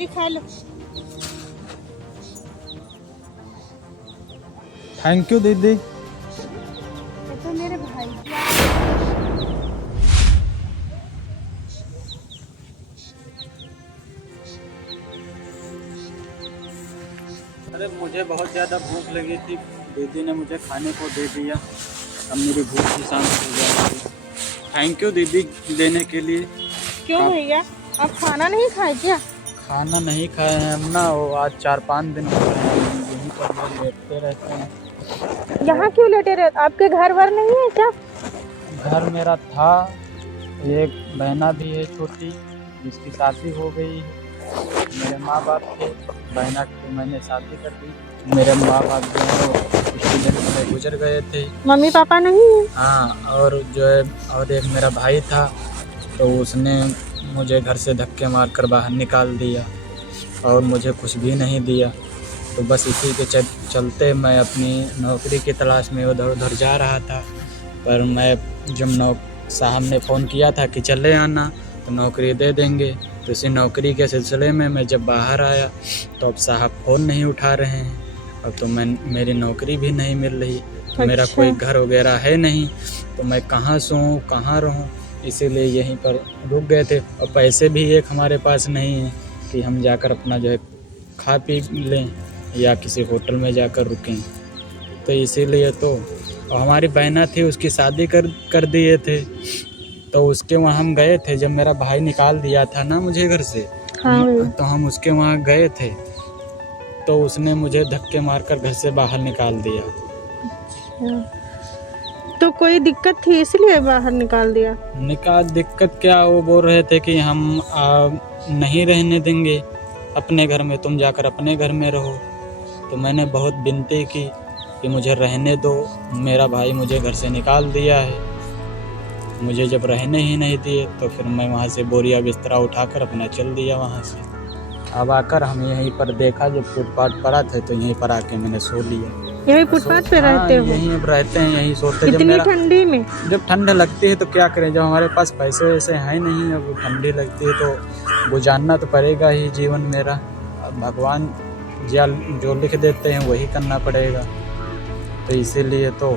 कचौरी खा लो। Thank you दीदी। ये तो मेरे भाई। अरे मुझे बहुत ज़्यादा भूख लगी थी, दीदी ने मुझे खाने को दे दिया, अब मेरी भूख की शांत हो जाएगी। थैंक यू दीदी देने के लिए। क्यों भैया, आप खाना नहीं खाए क्या? खाना नहीं खाए हैं हम ना, वो आज 4-5 दिन हो गए हैं यहीं पर लेटते रहते हैं। यहाँ क्यों लेटे रहे? आपके घर वर नहीं है क्या? घर मेरा था, एक बहना भी है छोटी जिसकी शादी हो गई है। मेरे माँ बाप थे, बहना की मैंने शादी कर दी। मेरे माँ बाप जो है वो कुछ दिन में गुजर गए थे। मम्मी पापा नहीं है? हाँ, और जो है और एक मेरा भाई था, तो उसने मुझे घर से धक्के मारकर बाहर निकाल दिया और मुझे कुछ भी नहीं दिया। तो बस इसी के चलते मैं अपनी नौकरी की तलाश में उधर उधर जा रहा था। पर मैं जब साहब ने फ़ोन किया था कि चले आना तो नौकरी दे देंगे, तो इसी नौकरी के सिलसिले में मैं जब बाहर आया तो अब साहब फ़ोन नहीं उठा रहे हैं। अब तो मेरी नौकरी भी नहीं मिल रही, तो मेरा कोई घर वगैरह है नहीं, तो मैं कहाँ सोऊं कहाँ रहूं, इसीलिए यहीं पर रुक गए थे। और पैसे भी एक हमारे पास नहीं है कि हम जाकर अपना जो है खा पी लें या किसी होटल में जाकर रुकें, तो इसीलिए तो। और हमारी बहना थी, उसकी शादी कर दिए थे, तो उसके वहाँ हम गए थे जब मेरा भाई निकाल दिया था ना मुझे घर से। हाँ तो हम उसके वहाँ गए थे, तो उसने मुझे धक्के मारकर घर से बाहर निकाल दिया। तो कोई दिक्कत थी इसलिए बाहर निकाल दिया? दिक्कत क्या, वो बोल रहे थे कि हम नहीं रहने देंगे अपने घर में, तुम जाकर अपने घर में रहो। तो मैंने बहुत विनती की कि मुझे रहने दो, मेरा भाई मुझे घर से निकाल दिया है। मुझे जब रहने ही नहीं दिए तो फिर मैं वहाँ से बोरिया बिस्तरा उठाकर अपना चल दिया वहाँ से। अब आकर हम यहीं पर देखा, जब फुटपाथ पड़ा थे तो यहीं पर आके मैंने सो लिया। यही फुटपाथ पे रहते हो? यहीं अब रहते हैं, यहीं सोते। इतनी ठंडी में? जब ठंड लगती है तो क्या करें, जब हमारे पास पैसे वैसे हैं नहीं, अब ठंडी लगती है तो गुजारना तो पड़ेगा ही जीवन मेरा। अब भगवान जो लिख देते हैं वही करना पड़ेगा, तो इसीलिए तो।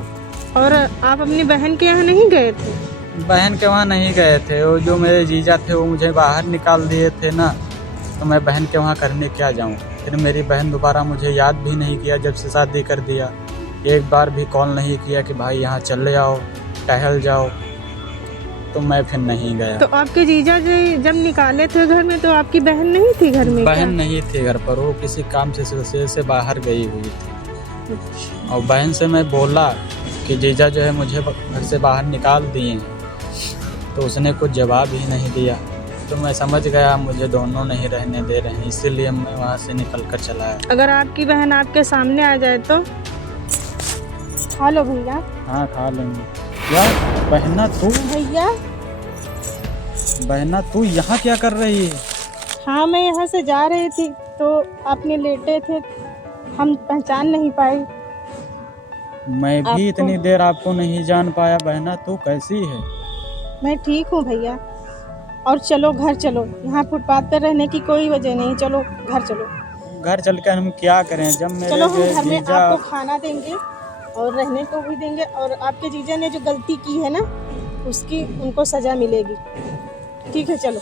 और आप अपनी बहन के यहाँ नहीं गए थे? बहन के वहाँ नहीं गए थे, वो जो मेरे जीजा थे वो मुझे बाहर निकाल दिए थे ना, तो मैं बहन के वहाँ करने क्या जाऊँ। फिर मेरी बहन दोबारा मुझे याद भी नहीं किया जब से शादी कर दिया, एक बार भी कॉल नहीं किया कि भाई यहाँ चले आओ टहल जाओ, तो मैं फिर नहीं गया। तो आपके जीजा जी जब निकाले थे घर में तो आपकी बहन नहीं थी घर में? बहन नहीं थी घर पर, वो किसी काम से सिलसिले से बाहर गई हुई थी। और बहन से मैं बोला कि जीजा जो है मुझे घर से बाहर निकाल दिए हैं, तो उसने कुछ जवाब ही नहीं दिया। तो मैं समझ गया मुझे दोनों नहीं रहने दे रहे हैं, इसीलिए मैं वहाँ से निकल कर चला आया। अगर आपकी बहन आपके सामने आ जाए तो? खा लो भैया। हाँ खा लेंगे। यार बहना तू, भैया बहना तू यहाँ क्या कर रही है? हाँ, मैं यहाँ से जा रही थी तो आपने लेटे थे, हम पहचान नहीं पाए। मैं भी इतनी देर आपको नहीं जान पाया। बहना तू कैसी है? मैं ठीक हूँ भैया। और चलो घर चलो, यहाँ फुटपाथ पर रहने की कोई वजह नहीं, चलो घर चलो। घर चलकर हम क्या करें, जब मेरे चलो हम घर में जीजा आपको खाना देंगे और रहने को भी देंगे, और आपके जीजा ने जो गलती की है ना उसकी उनको सजा मिलेगी। ठीक है चलो।